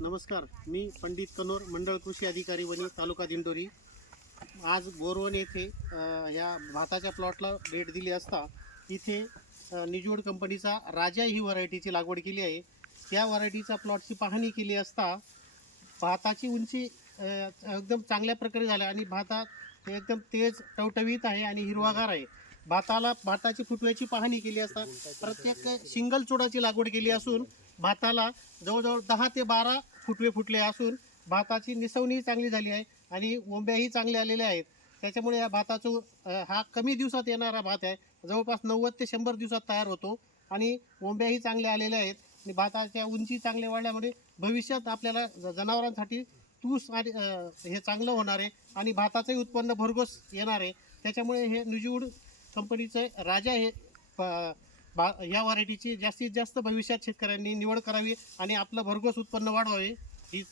नमस्कार मी पंडित कनोर मंडळ कृषी अधिकारी वणी तालुका दिंडोरी. आज बोरवन येथे ह्या या भाताच्या प्लॉटला भेट दिली असता इथे निजवड कंपनीचा राजा ही व्हरायटीची लागवड केली आहे. त्या व्हरायटीचा प्लॉटची पाहणी केली असता भाताची उंची एकदम चांगल्या प्रकारे झाल्या आणि भातात एकदम तेज टवटवीत आहे आणि हिरवागार आहे. भाताला भाताची फुटव्याची पाहणी केली असता प्रत्येक सिंगल चोडाची लागवड केली असून भाताला जवळजवळ दहा ते बारा फुटवे फुटले असून भाताची निसवणीही चांगली झाली आहे आणि ओंब्याही चांगल्या आलेल्या आहेत. त्याच्यामुळे या भाताचं हा कमी दिवसात येणारा भात आहे. जवळपास नव्वद ते शंभर दिवसात तयार होतो आणि ओंब्याही चांगल्या आलेल्या आहेत आणि भाताच्या उंची चांगल्या वाढल्यामुळे भविष्यात आपल्याला ज- जनावरांसाठी तूस आणि हे चांगलं होणार आहे आणि भाताचंही उत्पन्न भरघोस येणार आहे. त्याच्यामुळे हे निजीवूड कंपनीचं राजा हे प- बा या व्हरायटीची जास्तीत जास्त भविष्यात शेतकऱ्यांनी निवड करावी आणि आपलं भरघोस उत्पन्न वाढवावे हीच